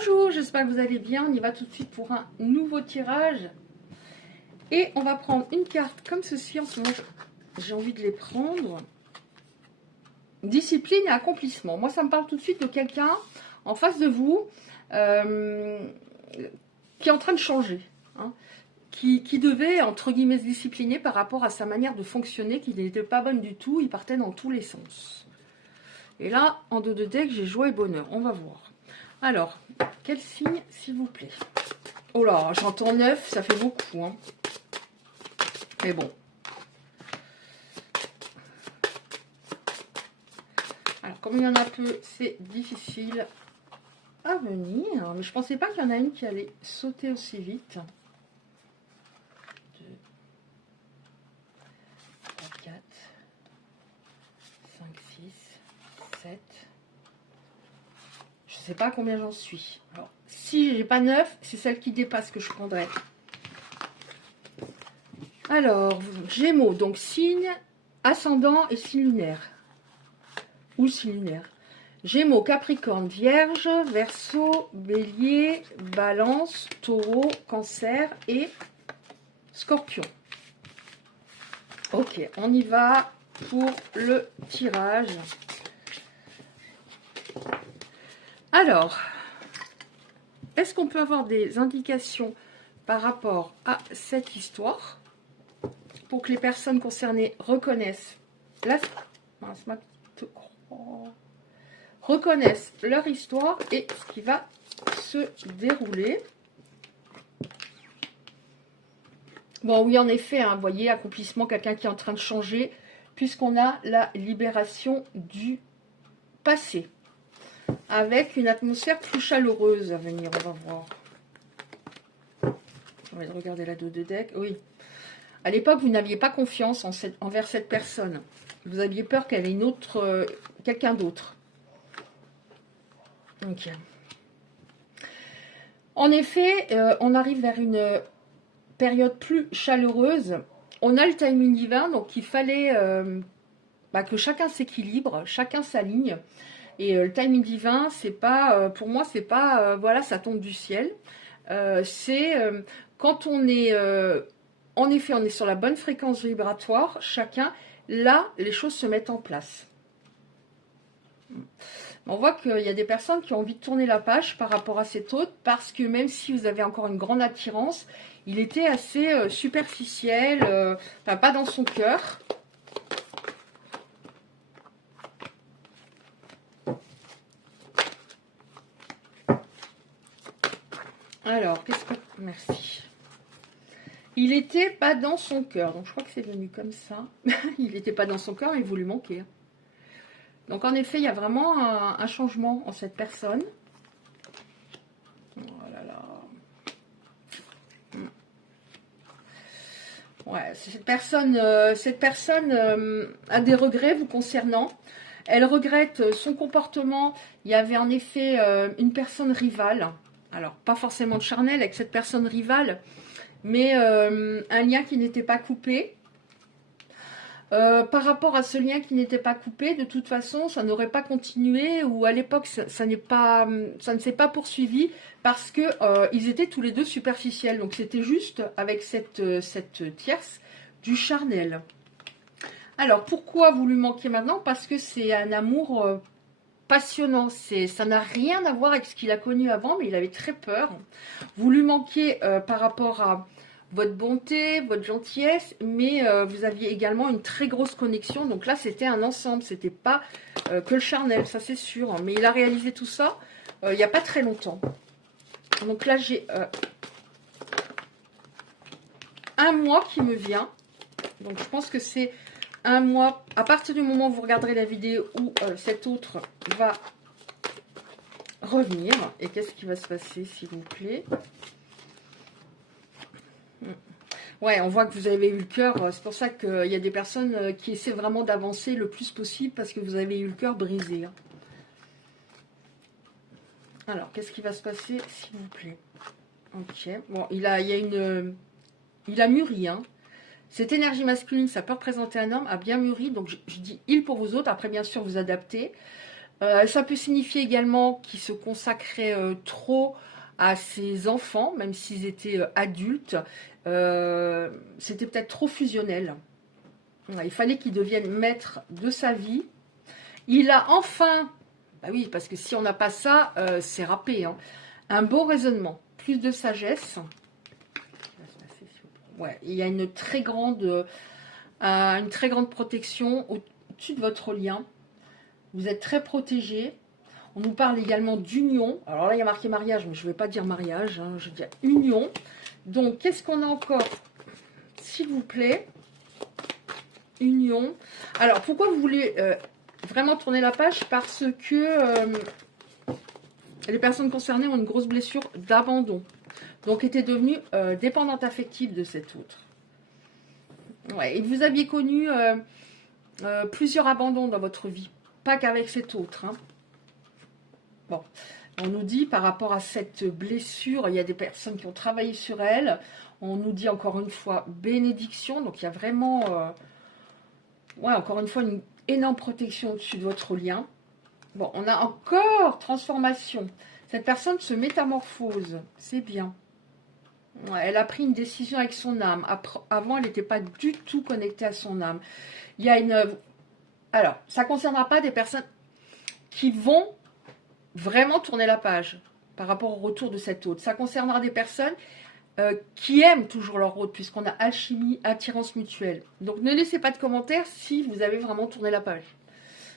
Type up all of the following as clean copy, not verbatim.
Bonjour, j'espère que vous allez bien. On y va tout de suite pour un nouveau tirage. Et on va prendre une carte comme ceci. En ce moment, j'ai envie de les prendre. Discipline et accomplissement. Moi, ça me parle tout de suite de quelqu'un en face de vous qui est en train de changer. Hein, qui devait, entre guillemets, se discipliner par rapport à sa manière de fonctionner, qui n'était pas bonne du tout. Il partait dans tous les sens. Et là, en dos de deck, j'ai joie et bonheur. On va voir. Alors, quel signe, s'il vous plaît? Oh là, j'entends 9, ça fait beaucoup. Hein. Mais bon. Alors, comme il y en a peu, c'est difficile à venir. Mais je pensais pas qu'il y en a une qui allait sauter aussi vite. 2, 3, 4, 5, 6, 7. Je sais pas combien j'en suis. Alors, si j'ai pas 9, c'est celle qui dépasse que je prendrai. Alors, Gémeaux, donc signe, ascendant et signe lunaire. Ou signe lunaire. Gémeaux, Capricorne, Vierge, Verseau, Bélier, Balance, Taureau, Cancer et Scorpion. Ok, on y va pour le tirage. Alors, est-ce qu'on peut avoir des indications par rapport à cette histoire pour que les personnes concernées reconnaissent reconnaissent leur histoire et ce qui va se dérouler. Bon, oui, en effet, hein, vous voyez, accomplissement, quelqu'un qui est en train de changer, puisqu'on a la libération du passé. Avec une atmosphère plus chaleureuse à venir, on va voir. On va regarder la dos de deck. Oui. À l'époque, vous n'aviez pas confiance envers cette personne. Vous aviez peur qu'elle ait une autre, quelqu'un d'autre. Ok. En effet, on arrive vers une période plus chaleureuse. On a le timing divin, donc il fallait que chacun s'équilibre, chacun s'aligne. Et le timing divin, c'est pas, pour moi, c'est pas, voilà, ça tombe du ciel. C'est quand on est, en effet, on est sur la bonne fréquence vibratoire, chacun, là, les choses se mettent en place. On voit qu'il y a des personnes qui ont envie de tourner la page par rapport à cet autre, parce que même si vous avez encore une grande attirance, il était assez superficiel, enfin pas dans son cœur. Alors, qu'est-ce que... Merci. Il n'était pas dans son cœur. Donc, je crois que c'est venu comme ça. Il n'était pas dans son cœur et vous lui manquez. Donc, en effet, il y a vraiment un changement en cette personne. Oh là là. Ouais, cette personne a des regrets vous concernant. Elle regrette son comportement. Il y avait en effet une personne rivale. Alors, pas forcément de charnel avec cette personne rivale, mais un lien qui n'était pas coupé. Par rapport à ce lien qui n'était pas coupé, de toute façon, ça n'aurait pas continué, ou à l'époque, ça ne s'est pas poursuivi, parce que ils étaient tous les deux superficiels. Donc, c'était juste avec cette tierce du charnel. Alors, pourquoi vous lui manquez maintenant? Parce que c'est un amour passionnant. Ça n'a rien à voir avec ce qu'il a connu avant, mais il avait très peur. Vous lui manquez par rapport à votre bonté, votre gentillesse, mais vous aviez également une très grosse connexion. Donc là, c'était un ensemble, c'était pas que le charnel, ça c'est sûr. Mais il a réalisé tout ça il n'y a pas très longtemps. Donc là, j'ai un mois qui me vient. Donc je pense que c'est un mois, à partir du moment où vous regarderez la vidéo où cet autre va revenir. Et qu'est-ce qui va se passer, s'il vous plaît? Ouais, on voit que vous avez eu le cœur. C'est pour ça qu'il y a des personnes qui essaient vraiment d'avancer le plus possible parce que vous avez eu le cœur brisé. Alors, qu'est-ce qui va se passer, s'il vous plaît? Ok. Bon, il a mûri. Hein. Cette énergie masculine, ça peut représenter un homme, a bien mûri. Donc, je dis il pour vous autres. Après, bien sûr, vous adaptez. Ça peut signifier également qu'il se consacrait trop à ses enfants, même s'ils étaient adultes. C'était peut-être trop fusionnel. Ouais, il fallait qu'il devienne maître de sa vie. Il a enfin, bah oui, parce que si on n'a pas ça, c'est râpé, hein, un beau raisonnement, plus de sagesse. Ouais, il y a une très grande protection au-dessus de votre lien. Vous êtes très protégé. On nous parle également d'union. Alors là, il y a marqué mariage, mais je ne vais pas dire mariage, hein, je vais dire union. Donc, qu'est-ce qu'on a encore? S'il vous plaît. Union. Alors, pourquoi vous voulez vraiment tourner la page? Parce que les personnes concernées ont une grosse blessure d'abandon. Donc, étaient devenues dépendantes affectives de cet autre. Ouais, et vous aviez connu plusieurs abandons dans votre vie. Pas qu'avec cet autre, hein. Bon, on nous dit par rapport à cette blessure, il y a des personnes qui ont travaillé sur elle. On nous dit encore une fois bénédiction. Donc il y a vraiment, ouais, encore une fois, une énorme protection au-dessus de votre lien. Bon, on a encore transformation. Cette personne se métamorphose. C'est bien. Ouais, elle a pris une décision avec son âme. Avant, elle n'était pas du tout connectée à son âme. Il y a une... Alors, ça ne concernera pas des personnes qui vont vraiment tourner la page par rapport au retour de cet hôte. Ça concernera des personnes qui aiment toujours leur hôte, puisqu'on a alchimie, attirance mutuelle. Donc ne laissez pas de commentaires si vous avez vraiment tourné la page.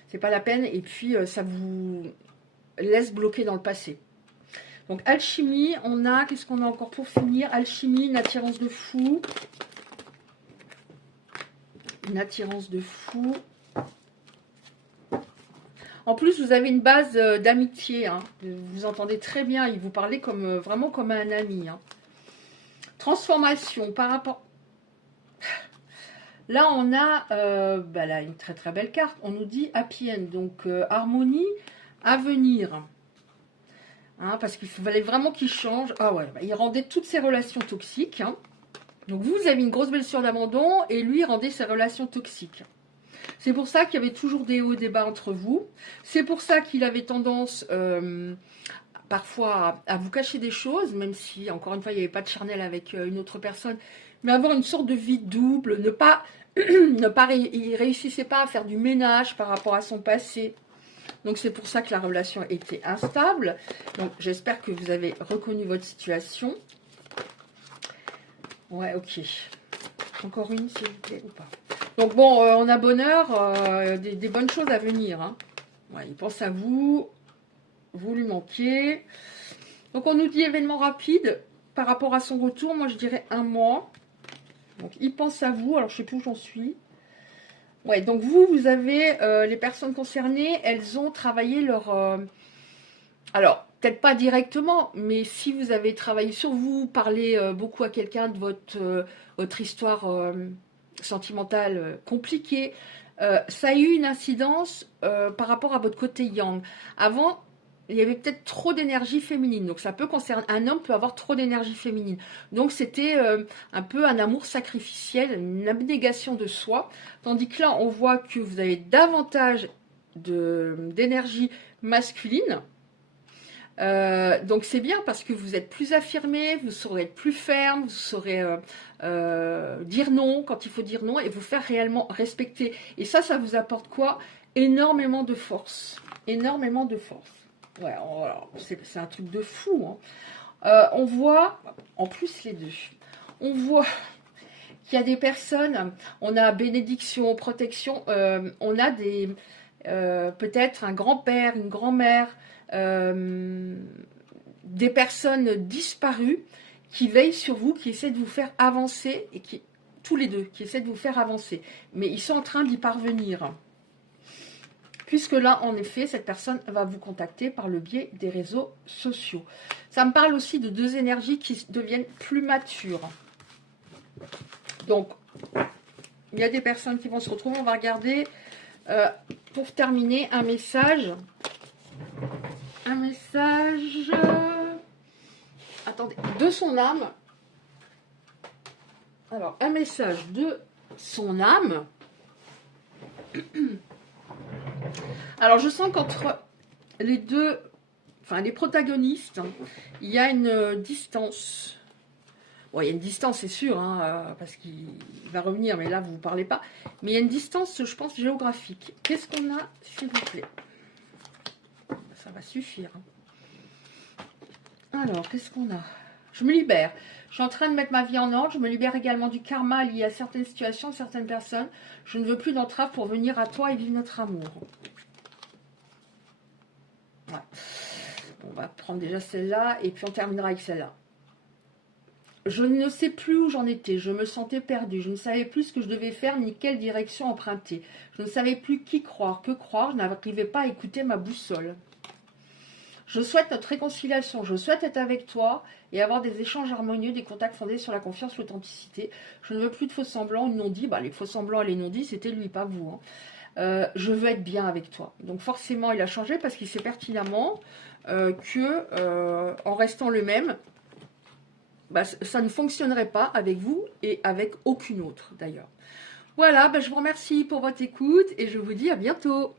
C'est pas la peine, et puis ça vous laisse bloquer dans le passé. Donc alchimie, on a, qu'est-ce qu'on a encore pour finir? Alchimie, une attirance de fou. Une attirance de fou. En plus, vous avez une base d'amitié. Hein. Vous entendez très bien. Il vous parlait comme, vraiment comme un ami. Hein. Transformation par rapport... Là, on a là, une très très belle carte. On nous dit happy end. Donc, harmonie à venir. Hein, parce qu'il fallait vraiment qu'il change. Ah ouais, il rendait toutes ses relations toxiques. Hein. Donc, vous avez une grosse blessure d'abandon. Et lui, il rendait ses relations toxiques. C'est pour ça qu'il y avait toujours des hauts et des bas entre vous. C'est pour ça qu'il avait tendance parfois à vous cacher des choses, même si, encore une fois, il n'y avait pas de charnel avec une autre personne, mais avoir une sorte de vie double, il réussissait pas à faire du ménage par rapport à son passé. Donc c'est pour ça que la relation était instable. Donc j'espère que vous avez reconnu votre situation. Ouais, ok. Encore une, s'il vous plaît, ou pas? Donc bon, on a bonheur, des bonnes choses à venir. Hein. Ouais, il pense à vous, vous lui manquez. Donc on nous dit événement rapide par rapport à son retour. Moi je dirais 1 mois. Donc il pense à vous. Alors je sais plus où j'en suis. Ouais, donc vous avez les personnes concernées, elles ont travaillé leur... alors peut-être pas directement, mais si vous avez travaillé sur vous, parlé beaucoup à quelqu'un de votre histoire sentimentale compliquée, ça a eu une incidence par rapport à votre côté yang. Avant, il y avait peut-être trop d'énergie féminine, donc ça peut concerner, un homme peut avoir trop d'énergie féminine. Donc c'était un peu un amour sacrificiel, une abnégation de soi, tandis que là on voit que vous avez davantage d'énergie masculine. Donc c'est bien parce que vous êtes plus affirmé, vous saurez être plus ferme, vous saurez dire non quand il faut dire non et vous faire réellement respecter. Et ça vous apporte quoi? Énormément de force. Énormément de force. Ouais, c'est un truc de fou. Hein. On voit, en plus les deux, on voit qu'il y a des personnes, on a bénédiction, protection, on a peut-être un grand-père, une grand-mère, des personnes disparues qui veillent sur vous, qui essaient de vous faire avancer, et tous les deux, qui essaient de vous faire avancer. Mais ils sont en train d'y parvenir. Puisque là, en effet, cette personne va vous contacter par le biais des réseaux sociaux. Ça me parle aussi de 2 énergies qui deviennent plus matures. Donc, il y a des personnes qui vont se retrouver. On va regarder, pour terminer, un message. Un message... attendez, de son âme. Alors, un message de son âme. Alors, je sens qu'entre les deux, enfin les protagonistes, il y a une distance. Bon, il y a une distance, c'est sûr, hein, parce qu'il va revenir, mais là, vous ne parlez pas. Mais il y a une distance, je pense, géographique. Qu'est-ce qu'on a, s'il vous plaît? Ça va suffire. Alors, qu'est-ce qu'on a? Je me libère. Je suis en train de mettre ma vie en ordre. Je me libère également du karma lié à certaines situations, certaines personnes. Je ne veux plus d'entrave pour venir à toi et vivre notre amour. Ouais. On va prendre déjà celle-là et puis on terminera avec celle-là. Je ne sais plus où j'en étais, je me sentais perdue, je ne savais plus ce que je devais faire ni quelle direction emprunter. Je ne savais plus qui croire, que croire, je n'arrivais pas à écouter ma boussole. Je souhaite notre réconciliation, je souhaite être avec toi et avoir des échanges harmonieux, des contacts fondés sur la confiance, l'authenticité. Je ne veux plus de faux semblants ou non-dits. Bah, les faux semblants et les non-dits, c'était lui, pas vous. Hein. Je veux être bien avec toi. Donc forcément, il a changé parce qu'il sait pertinemment que en restant le même, bah, ça ne fonctionnerait pas avec vous et avec aucune autre d'ailleurs. Voilà, bah, je vous remercie pour votre écoute et je vous dis à bientôt.